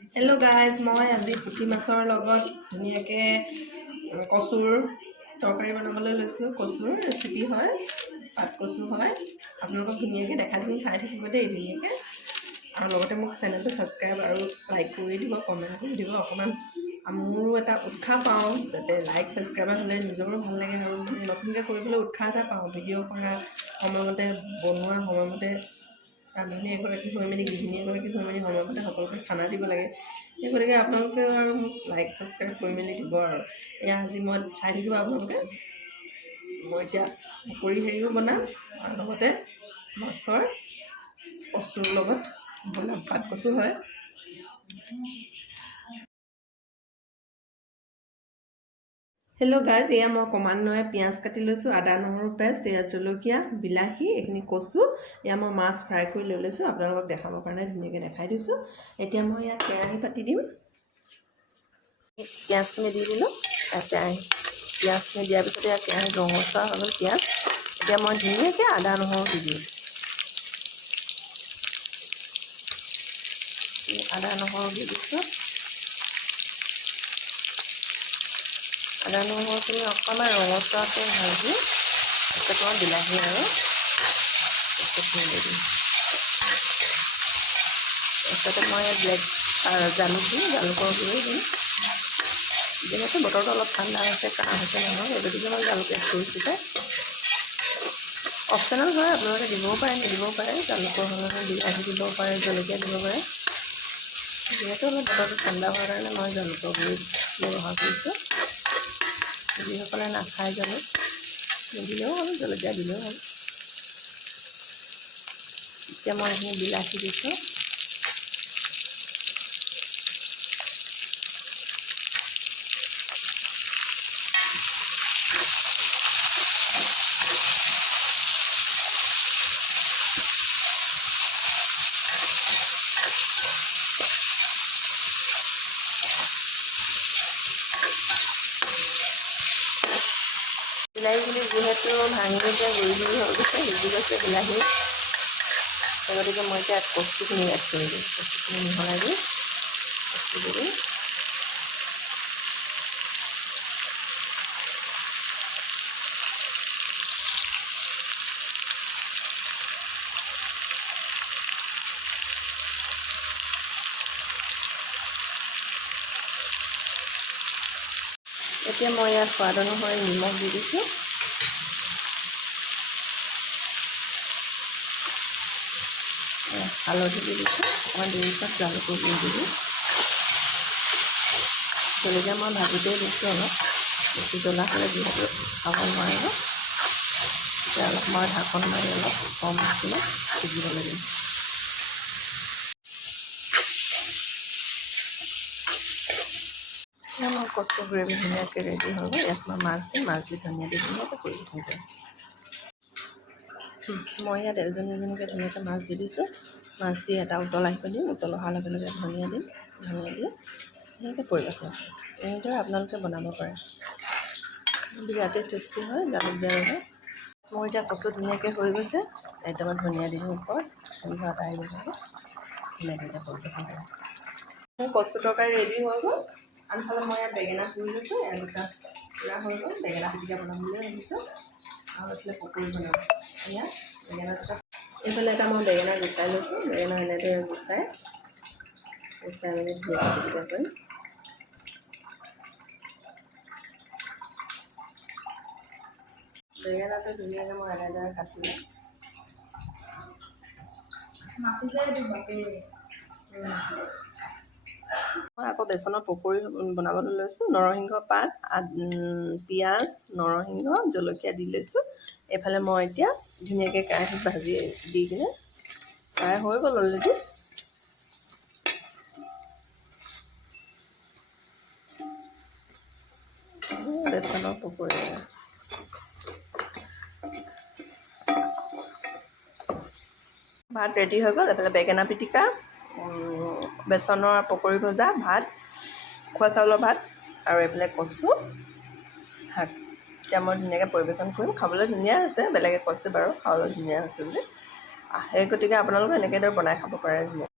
Hello' guys, মই আজি পুঠি মাছৰ লগত ধুনীয়াকৈ কচুৰ তৰকাৰী বনাবলৈ লৈছোঁ। কচুৰ ৰেচিপি হয়, পাত কচু হয়। আপোনালোকক ধুনীয়াকৈ দেখাই দিম, চাই থাকিব দেই ধুনীয়াকৈ। আৰু লগতে মোক চেনেলটো ছাবস্ক্ৰাইব আৰু লাইক কৰি দিব, কমেণ্ট কৰি দিব। অকণমান মোৰো এটা উৎসাহ পাওঁ, যাতে লাইক ছাবস্ক্ৰাইবাৰ হ'লে নিজৰো ভাল লাগে আৰু মানে নতুনকৈ কৰিবলৈ উৎসাহ এটা পাওঁ। ভিডিঅ' কৰা সময়মতে, বনোৱা সময়মতে, ৰান্ধনী এগৰাকী হৈ মেলি, গৃহিণী এগৰাকী হৈ মেলি সময়মতে সকলোকে খানা দিব লাগে। সেই গতিকে আপোনালোকেও আৰু মোক লাইক ছাবস্ক্ৰাইব কৰি মেলি দিব আৰু এয়া আজি মই চাই থাকিব আপোনালোকে। মই এতিয়া পকৰি হেৰিও বনাম আৰু লগতে মাছৰ কচুৰ লগত বনাম, পাত কচু হয়। হেল্ল' গাইজ, এয়া মই ক্ৰমান্বয়ে পিঁয়াজ কাটি লৈছোঁ, আদা নহৰু পেষ্ট, এয়া জলকীয়া, বিলাহী, এইখিনি কচু, এয়া মই মাছ ফ্ৰাই কৰি লৈ লৈছোঁ। আপোনালোকক দেখাবৰ কাৰণে ধুনীয়াকৈ দেখাই দিছোঁ। এতিয়া মই ইয়াত কেৰাহী পাতি দিম। পিঁয়াজখিনি দি দিলোঁ। পিঁয়াজখিনি দিয়াৰ পিছতে ইয়াত কেৰাহীত ৰঙচুৱা হৈ গ'ল পিঁয়াজ। এতিয়া মই ধুনীয়াকৈ আদা নহৰু দি দিম। আদা নহৰু দি দিছোঁ। আদা নহৰুখিনি অকণমান ৰঙচুৱাকৈ ভাজি তাৰপিছত মই বিলাহী আৰু কচুখিনি দি দিম। তাৰপিছতে মই জালুক দিম, জালুকৰ গুড়ি দিম। যিহেতু বতৰটো অলপ ঠাণ্ডা হৈছে, কাহ হৈছে নহয়, এই গতিকে মই জালুক এড কৰিছোঁ যে। অপশ্যনেল হয়, আপোনালোকে দিবও পাৰে, নিদিবও পাৰে। জালুকৰ সলনি বিলাহী দিব পাৰে, জলকীয়া দিব পাৰে। যিহেতু অলপ বতৰটো ঠাণ্ডা হোৱাৰ কাৰণে মই জালুকৰ গুড়ি ব্যৱহাৰ কৰিছোঁ। যিসকলে নাখায় জালুক, নিদিলেও হ'ল, জলকীয়া দিলেও হ'ল। এতিয়া মই এইখিনি বিলাহী দিছোঁ। বিলাহীখিনি যিহেতু ভাঙি এতিয়া গুড়ি গুড়ি হৈ গৈছে, সিজি গৈছে বিলাহী, সেই গতিকে মই এতিয়া কচুখিনি এড কৰি দিম। কচুখিনি মিহলাই দিম, কচু দি দিম। এতিয়া মই ইয়াত সোৱাদ অনুসৰি নিমখ দি দিছোঁ। হালধি দি দিছোঁ। অকণমান দেৰি পাছত জালুকৰ গুড়ি দি দিম। জলকীয়া মই ভাজিতেই দিছোঁ অলপ, বেছি জ্বলা হ'লে যিহেতু খাব নোৱাৰিব, তেতিয়া অলপ মই ঢাকন মাৰি অলপ কম আঁচত সিজিবলৈ দিম। মোৰ কচু গ্ৰেভি ধুনীয়াকৈ ৰেডি হৈ গ'ল। ইয়াত মই মাছ দিম, মাছ দি ধনিয়া দি ধুনীয়াকৈ কৰি দিম। মই ইয়াত এজনী এজনীকৈ ধুনীয়াকৈ মাছ দি দিছোঁ। মাছ দি এটা উতল আহিব দিম, উতল অহাৰ লগে লগে ধনিয়া দিম, ধনিয়া দি ধুনীয়াকৈ পৰিৱেশন কৰিম। এনেদৰে আপোনালোকে বনাব পাৰে, বিৰাটেই টেষ্টি হয় জালুক দিয়াৰ বাবে। মোৰ এতিয়া কচু ধুনীয়াকৈ হৈ গৈছে, একদম ধনিয়া দিম ওপৰত, গোন্ধ এটা আহি যাব, ধুনীয়াকৈ এতিয়া পৰিৱেশন কৰিম। মোৰ কচু তৰকাৰী ৰেডি হৈ গ'ল। আনফালে মই ইয়াত বেঙেনা পুৰি লৈছোঁ, এয়া দুটা পুৰা হৈ গ'ল। বেঙেনা পিটিকা বনাম বুলি ভাবিছোঁ আৰু এইফালে পকৰি বনাম। এয়া বেঙেনা দুটা, এইফালে এটা মই বেঙেনা গুচাই লৈছোঁ। বেঙেনা এনেদৰে গুচাই মেলি ধুনীয়াকৈ পিটিকা কৰিম। বেঙেনাটো ধুনীয়াকৈ মই এনেদৰে কাটিলোঁ। মই আকৌ বেচনৰ পকৰি বনাবলৈ লৈছোঁ। নৰসিংহ পাত, পিঁয়াজ, নৰসিংহ, জলকীয়া দি লৈছোঁ। এইফালে মই এতিয়া ধুনীয়াকৈ কেৰাহীত ভাজি দি কিনে ফ্ৰাই হৈ গ'ল অলৰেডি। বেচনৰ পকৰি ভাত ৰেডি হৈ গ'ল। এইফালে বেঙেনা পিটিকা, বেচনৰ পকৰি ভজা, ভাত, খোৱা চাউলৰ ভাত আৰু এইফালে কচু শাক। এতিয়া মই ধুনীয়াকৈ পৰিৱেশন কৰিম। খাবলৈ ধুনীয়া হৈছে, বেলেগে কৈছে বাৰু খাবলৈ ধুনীয়া হৈছে বুলি। সেই গতিকে আপোনালোকে এনেকৈ বনাই খাব পাৰে ধুনীয়া।